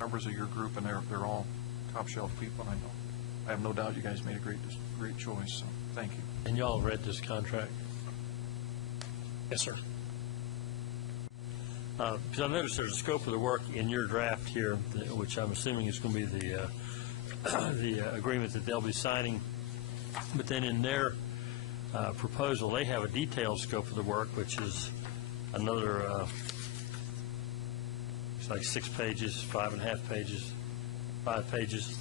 members of your group, and they're all top shelf people. And I have no doubt you guys made a great choice. So thank you. And y'all read this contract? Yes, sir. Because I noticed there's a scope of the work in your draft here, which I'm assuming is going to be the agreement that they'll be signing. But then in their proposal, they have a detailed scope of the work, which is another, it's like 6 pages, 5.5 pages, 5 pages.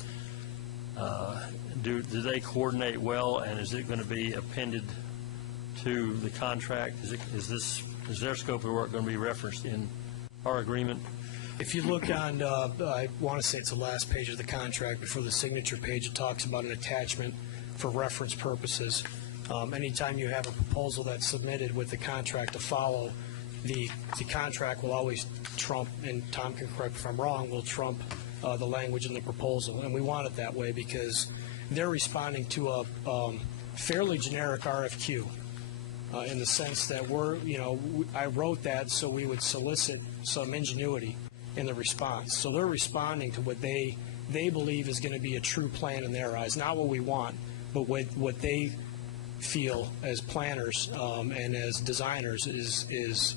Do they coordinate well, and is it going to be appended to the contract? Is their scope of work going to be referenced in our agreement? If you look on, I want to say it's the last page of the contract before the signature page, it talks about an attachment for reference purposes. Anytime you have a proposal that's submitted with the contract to follow, the contract will always trump, and Tom can correct me if I'm wrong, will trump the language in the proposal. And we want it that way because they're responding to a fairly generic RFQ. In the sense that I wrote that so we would solicit some ingenuity in the response. So they're responding to what they believe is going to be a true plan in their eyes, not what we want, but what they feel as planners and as designers is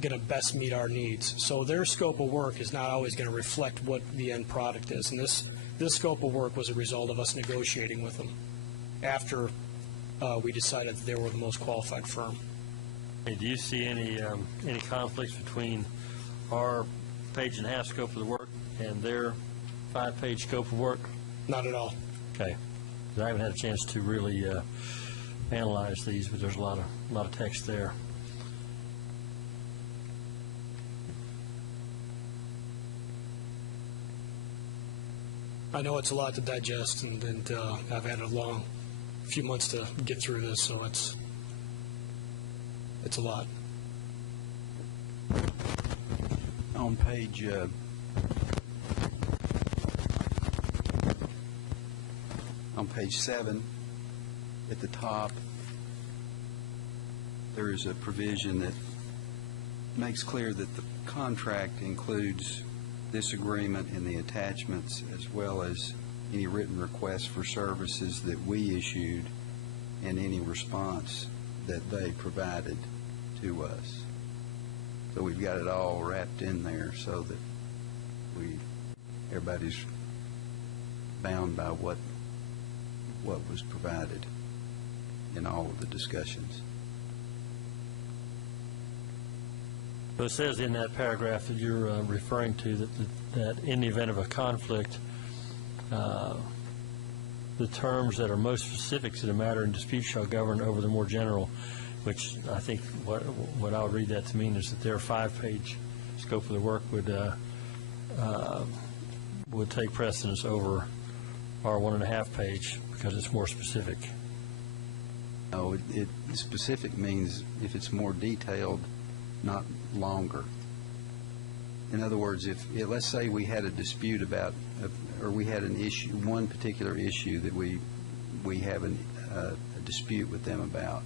going to best meet our needs. So their scope of work is not always going to reflect what the end product is. And this scope of work was a result of us negotiating with them after we decided that they were the most qualified firm. Hey, do you see any conflicts between our 1.5-page scope of the work and their 5-page scope of work? Not at all. Okay. I haven't had a chance to really analyze these, but there's a lot of text there. I know it's a lot to digest, and I've had a long few months to get through this, so it's a lot. On page on page 7 at the top, there is a provision that makes clear that the contract includes this agreement and the attachments, as well as any written requests for services that we issued and any response that they provided to us. So we've got it all wrapped in there so that everybody's bound by what was provided in all of the discussions. So it says in that paragraph that you're referring to that in the event of a conflict, the terms that are most specific to the matter in dispute shall govern over the more general, which I think what I'll read that to mean is that their 5-page scope of the work would take precedence over our 1.5-page because it's more specific. No, specific means if it's more detailed, not longer. In other words, let's say we had a dispute about, or we had an issue, one particular issue that we have a dispute with them about.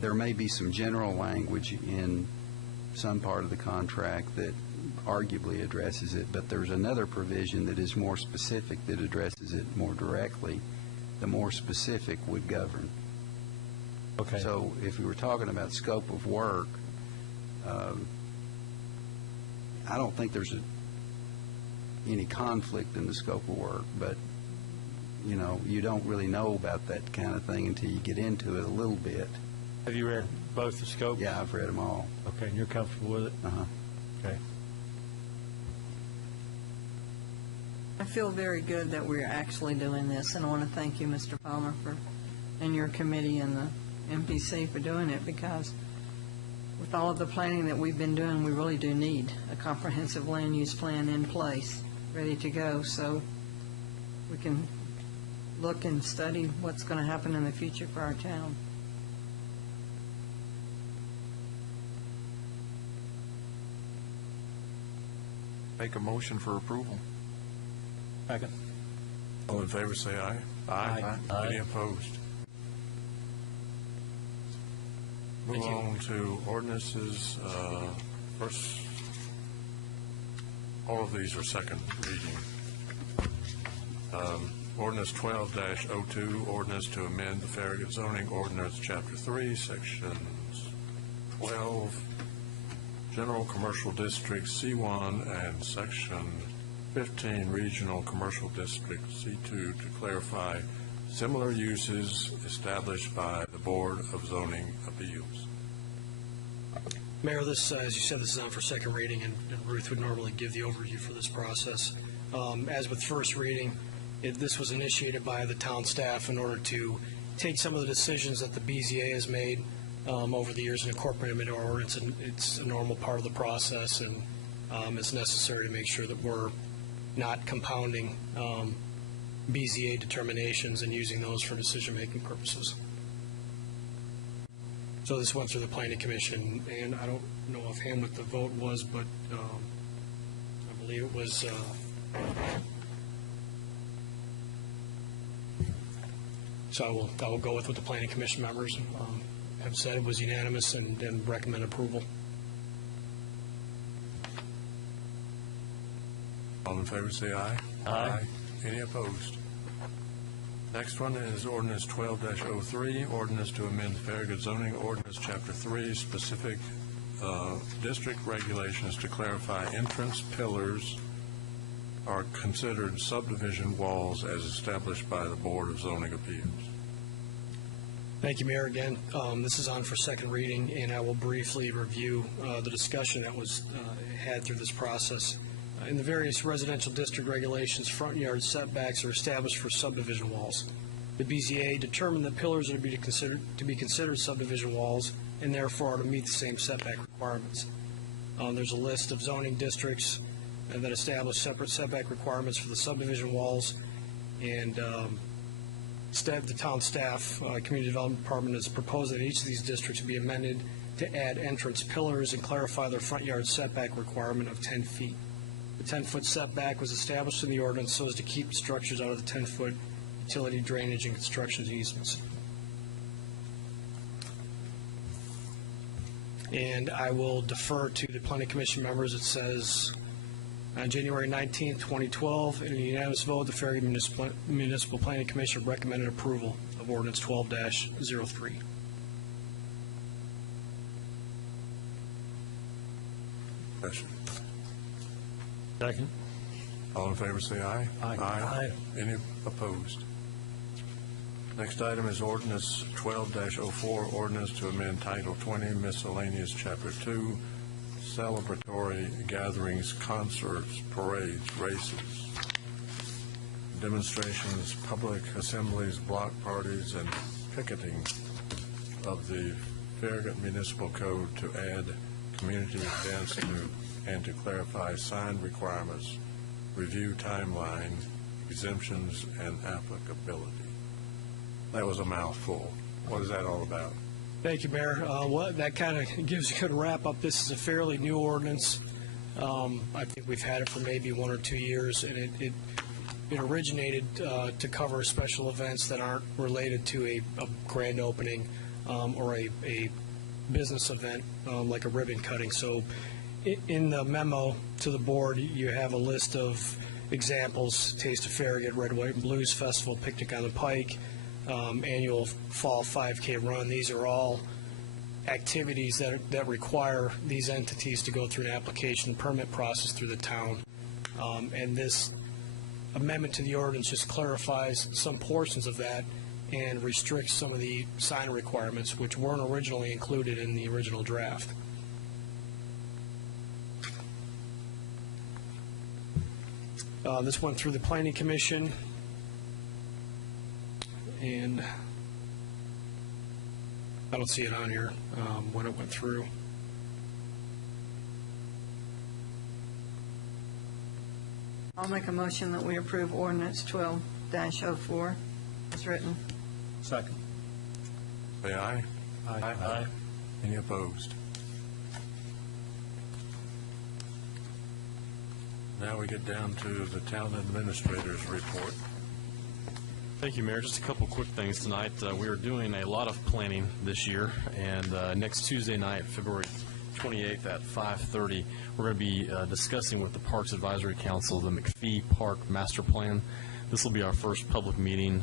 There may be some general language in some part of the contract that arguably addresses it, but there's another provision that is more specific that addresses it more directly. The more specific would govern. Okay. So if we were talking about scope of work, I don't think there's any conflict in the scope of work, but you don't really know about that kind of thing until you get into it a little bit. Have you read both the scopes? Yeah, I've read them all. Okay, and you're comfortable with it? Uh-huh. Okay. I feel very good that we're actually doing this, and I want to thank you, Mr. Palmer, and your committee and the MPC for doing it, because with all of the planning that we've been doing, we really do need a comprehensive land use plan in place, ready to go, so we can look and study what's going to happen in the future for our town. Make a motion for approval. Second. All in favor say aye. Aye. Aye. Any opposed? Move on to ordinances. First All of these are second reading. Ordinance 12-02, ordinance to amend the Farragut zoning ordinance, Chapter 3, Sections 12, General Commercial District C1, and Section 15, Regional Commercial District C2, to clarify similar uses established by the Board of Zoning Appeals. Mayor, this, as you said, this is on for second reading, and Ruth would normally give the overview for this process. As with first reading, this was initiated by the town staff in order to take some of the decisions that the BZA has made over the years and incorporate them into our ordinance. And it's a normal part of the process, and it's necessary to make sure that we're not compounding BZA determinations and using those for decision-making purposes. So this went through the Planning Commission, and I don't know offhand what the vote was, but I believe it was so I will go with what the Planning Commission members have said. It was unanimous and recommend approval. All in favor, say aye. Aye. Any opposed? Next one is ordinance 12-03, ordinance to amend Farragut zoning ordinance, Chapter 3, specific district regulations to clarify entrance pillars are considered subdivision walls as established by the Board of Zoning Appeals. Thank you, Mayor. Again, this is on for second reading, and I will briefly review the discussion that was had through this process. In the various residential district regulations, front yard setbacks are established for subdivision walls. The BZA determined that pillars are to be considered subdivision walls and therefore are to meet the same setback requirements. There's a list of zoning districts that establish separate setback requirements for the subdivision walls, and the town staff, Community Development Department, has proposed that each of these districts be amended to add entrance pillars and clarify their front yard setback requirement of 10 feet. The 10-foot setback was established in the ordinance so as to keep structures out of the 10-foot utility, drainage, and construction easements. And I will defer to the Planning Commission members. It says, on January 19, 2012, in a unanimous vote, the Farragut Municipal Planning Commission recommended approval of ordinance 12-03. Question. Second. All in favor, say aye. Aye. Aye. Any opposed? Next item is ordinance 12-04, ordinance to amend Title 20, miscellaneous, Chapter 2, celebratory gatherings, concerts, parades, races, demonstrations, public assemblies, block parties, and picketing of the Farragut Municipal Code to add community events and to clarify sign requirements, review timeline, exemptions, and applicability. That was a mouthful. What is that all about? Thank you, Mayor. That kind of gives a good wrap-up. This is a fairly new ordinance. I think we've had it for maybe 1 or 2 years, and it originated to cover special events that aren't related to a grand opening or a business event like a ribbon cutting. So in the memo to the board, you have a list of examples: Taste of Farragut, Red, White, and Blues Festival, Picnic on the Pike, annual Fall 5K run. These are all activities that require these entities to go through an application permit process through the town. And this amendment to the ordinance just clarifies some portions of that and restricts some of the sign requirements, which weren't originally included in the original draft. This went through the Planning Commission, and I don't see it on here when it went through. I'll make a motion that we approve ordinance 12-04 as written. Second. Say aye. Aye. Any opposed? Now we get down to the town administrator's report. Thank you, Mayor. Just a couple quick things tonight. We are doing a lot of planning this year, and next Tuesday night, February 28th at 5:30. We're going to be discussing with the Parks Advisory Council the McPhee Park Master Plan. This will be our first public meeting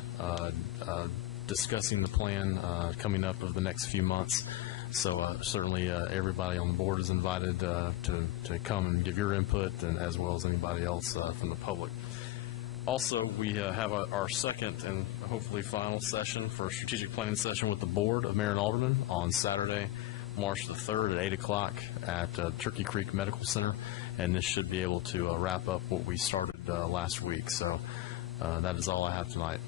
discussing the plan coming up over the next few months. So certainly everybody on the board is invited to come and give your input, and as well as anybody else from the public. Also, we have our second and hopefully final session for a strategic planning session with the Board of Mayor and Aldermen on Saturday, March the 3rd at 8 o'clock at Turkey Creek Medical Center, and this should be able to wrap up what we started last week. So that is all I have tonight.